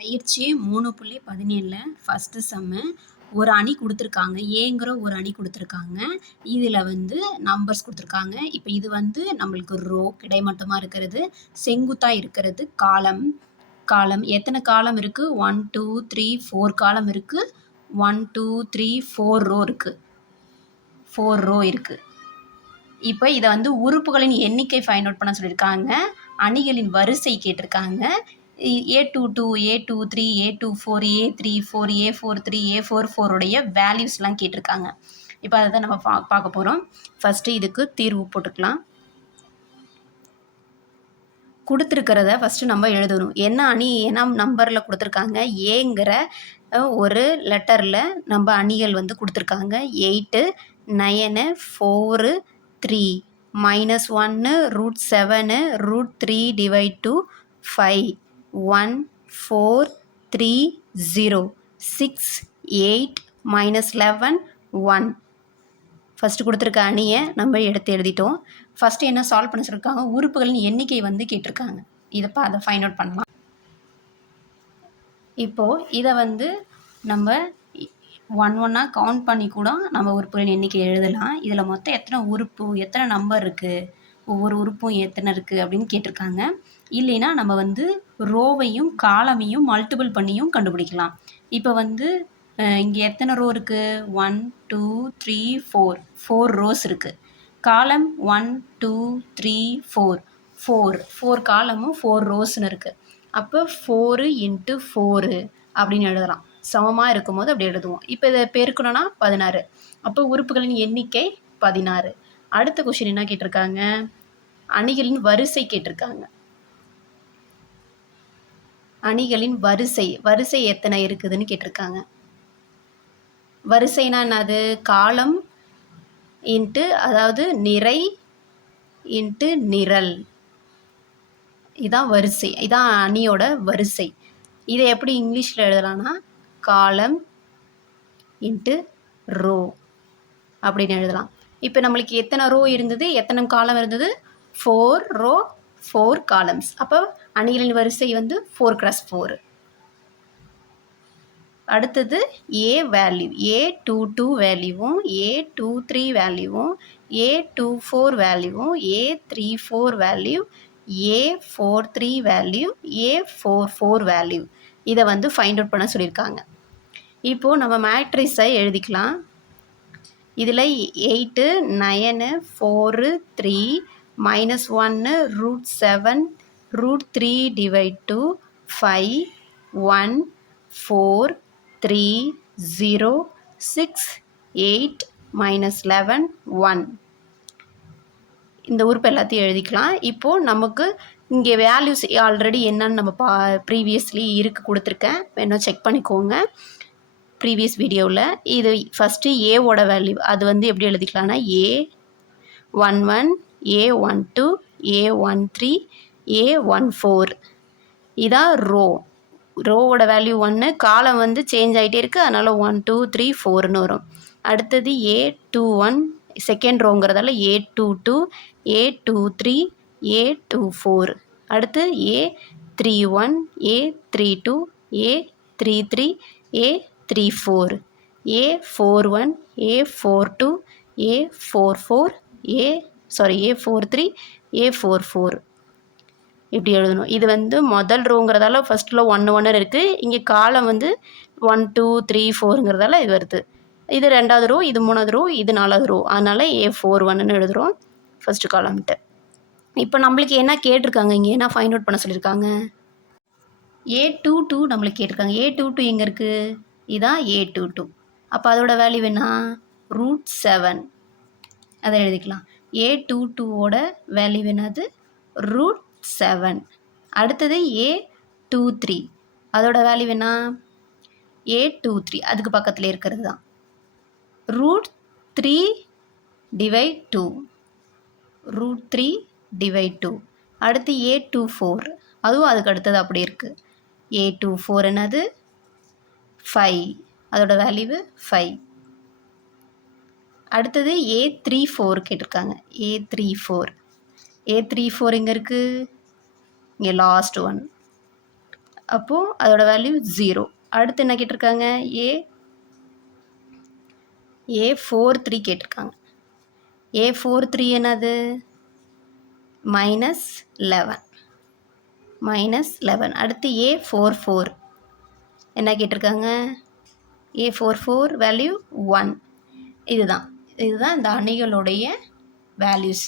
பயிற்சி மூணு புள்ளி பதினேழில் ஃபஸ்ட்டு செம்மு ஒரு அணி கொடுத்துருக்காங்க. ஏங்கிற ஒரு அணி கொடுத்துருக்காங்க. இதில் வந்து நம்பர்ஸ் கொடுத்துருக்காங்க. இப்போ இது வந்து நம்மளுக்கு ரோ கிடைமட்டமாக இருக்கிறது செங்குத்தாக இருக்கிறது காலம் காலம். எத்தனை காலம் இருக்குது one two three four column இருக்குது one two three four row இருக்குது ஃபோர் ரோ இருக்குது இப்போ இதை வந்து உறுப்புகளின் எண்ணிக்கை ஃபைண்ட் அவுட் பண்ண சொல்லியிருக்காங்க. அணிகளின் வரிசை கேட்டிருக்காங்க. A two two A two three A two four A three four A four three A four ஃபோருடைய வேல்யூஸ்லாம் கேட்டிருக்காங்க. இப்போ அதை தான் நம்ம பா பார்க்க போகிறோம் ஃபஸ்ட்டு இதுக்கு தீர்வு போட்டுக்கலாம். கொடுத்துருக்கிறத ஃபஸ்ட்டு நம்ம எழுதணும். என்ன அணி என்ன நம்பரில் கொடுத்துருக்காங்க? ஏங்கிற ஒரு லெட்டரில் நம்ம அணிகள் வந்து கொடுத்துருக்காங்க. Eight nine four three minus ஒன்று root seven root three divide two five one four three zero six eight minus eleven one first கொடுத்துருக்க அணியை நம்ம எடுத்து எழுதிட்டோம். ஃபஸ்ட்டு என்ன சால்வ் பண்ண சொல்லியிருக்காங்க உறுப்புகளின் எண்ணிக்கை வந்து கேட்டிருக்காங்க. இதைப்பா அதை ஃபைண்ட் அவுட் பண்ணலாம். இப்போது இதை வந்து நம்ம ஒன் ஒன்னாக கவுண்ட் பண்ணி கூட நம்ம உறுப்புகளின் எண்ணிக்கை எழுதலாம். இதில் மொத்தம் எத்தனை உறுப்பு எத்தனை நம்பர் இருக்குது ஒவ்வொரு உறுப்பும் எத்தனை இருக்குது அப்படின்னு கேட்டிருக்காங்க. இல்லைன்னா நம்ம வந்து ரோவையும் காலமையும் மல்டிபிள் பண்ணியும் கண்டுபிடிக்கலாம். இப்போ வந்து இங்கே எத்தனை ரோ இருக்குது one two three four four rows இருக்குது column one two three four four four காலமும் ஃபோர் ரோஸ்னு இருக்குது அப்போ ஃபோரு இன்ட்டு ஃபோரு அப்படின்னு எழுதலாம். சமமாக இருக்கும்போது அப்படி எழுதுவோம். இப்போ இதை பெருக்கணும்னா பதினாறு. அப்போ உறுப்புகளின் எண்ணிக்கை பதினாறு. அடுத்த கொஷின் என்ன கேட்டிருக்காங்க? அணிகளின் வரிசை கேட்டிருக்காங்க. அணிகளின் வரிசை வரிசை எத்தனை இருக்குதுன்னு கேட்டிருக்காங்க. வரிசைனா என்னது? காலம் இன்ட்டு அதாவது நிறை இன்ட்டு நிரல். இதான் வரிசை இதான் அணியோட வரிசை. இதை எப்படி இங்கிலீஷில் எழுதலாம்னா காலம் இன்ட்டு ரோ அப்படின்னு எழுதலாம். இப்போ நம்மளுக்கு எத்தனை ரோ இருந்தது? எத்தனை காலம் இருந்தது? ஃபோர் ரோ ஃபோர் காலம்ஸ் அப்போ அணிகளின் வரிசை வந்து ஃபோர் க்ராஸ் ஃபோர் அடுத்தது A value A two two வேல்யூவும் ஏ டூ த்ரீ வேல்யூவும் ஏ டூ ஃபோர் வேல்யூவும் A three four value A four three value A four four value இதை வந்து ஃபைண்ட் அவுட் பண்ண சொல்லியிருக்காங்க. இப்போது நம்ம மேட்ரிஸை எழுதிக்கலாம். இதில் eight nine four three minus ஒன்று root seven root three divide two five one four three zero six eight minus eleven one இந்த உறுப்பு எல்லாத்தையும் எழுதிக்கலாம். இப்போது நமக்கு இங்கே வேல்யூஸ் ஆல்ரெடி என்னன்னு நம்ம பா ப்ரீவியஸ்லி இருக்கு கொடுத்துருக்கேன். வேணும் செக் பண்ணிக்கோங்க. ப்ரீவியஸ் வீடியோவில் இது ஃபஸ்ட்டு ஏவோட வேல்யூ அது வந்து எப்படி எழுதிக்கலாம்னா A one one A one two A one three A one four இதான் ரோ. ரோவோட வேல்யூ ஒன்று காலம் வந்து சேஞ்ச் ஆகிட்டே இருக்குது அதனால் ஒன் டூ த்ரீ ஃபோர்னு வரும். அடுத்தது A two one second ரோங்கிறதால A two two A two three A two four அடுத்து A three one A three two A three three A three four A four one A four two A four four A sorry A four three A four four இப்படி எழுதணும். இது வந்து முதல் ரோங்கிறதால ஃபஸ்ட்டில் ஒன்று ஒன்று இருக்குது இங்கே காலம் வந்து ஒன் டூ த்ரீ ஃபோருங்கிறதால இது வருது. இது ரெண்டாவது ரோ இது மூணாவது ரோ இது நாலாவது ரோ அதனால் ஏ ஃபோர் ஒன்னுன்னு எழுதுகிறோம் ஃபஸ்ட்டு காலம்ட்டு இப்போ நம்மளுக்கு என்ன கேட்டிருக்காங்க இங்கே? என்ன ஃபைண்ட் அவுட் பண்ண சொல்லியிருக்காங்க ஏ டூ டூ நம்மளுக்கு கேட்டிருக்காங்க. ஏ டூ டூ எங்கே இருக்குது இதான் ஏ டூ டூ அப்போ அதோட வேல்யூ என்ன? ரூட் செவன் அதை எழுதிக்கலாம். ஏ டூ டூவோட வேல்யூ என்னது? ரூட் செவன் அடுத்தது ஏ டூ த்ரீ அதோட வேல்யூ என்ன? ஏ டூ த்ரீ அதுக்கு பக்கத்தில் இருக்கிறது தான். Root three divide two root three divide two அடுத்து ஏ டூ ஃபோர் அதுவும் அதுக்கு அடுத்தது அப்படி இருக்குது ஏ டூ ஃபோர் என்னது? ஃபைவ் அதோட வேல்யூவு ஃபைவ் அடுத்தது ஏ த்ரீ ஃபோர் கேட்டிருக்காங்க. A three four A three four எங்கே இருக்குது இங்கே லாஸ்ட் ஒன் அப்போது அதோட வேல்யூ ஜீரோ அடுத்து என்ன கேட்டிருக்காங்க? ஏ ஏ ஃபோர் த்ரீ கேட்டிருக்காங்க. ஏ ஃபோர் த்ரீ என்னது? மைனஸ் லெவன் மைனஸ் லெவன் அடுத்து ஏ ஃபோர் ஃபோர் என்ன கேட்டிருக்காங்க? A four four value one இதுதான். இதுதான் இந்த அணிகளுடைய வேல்யூஸ்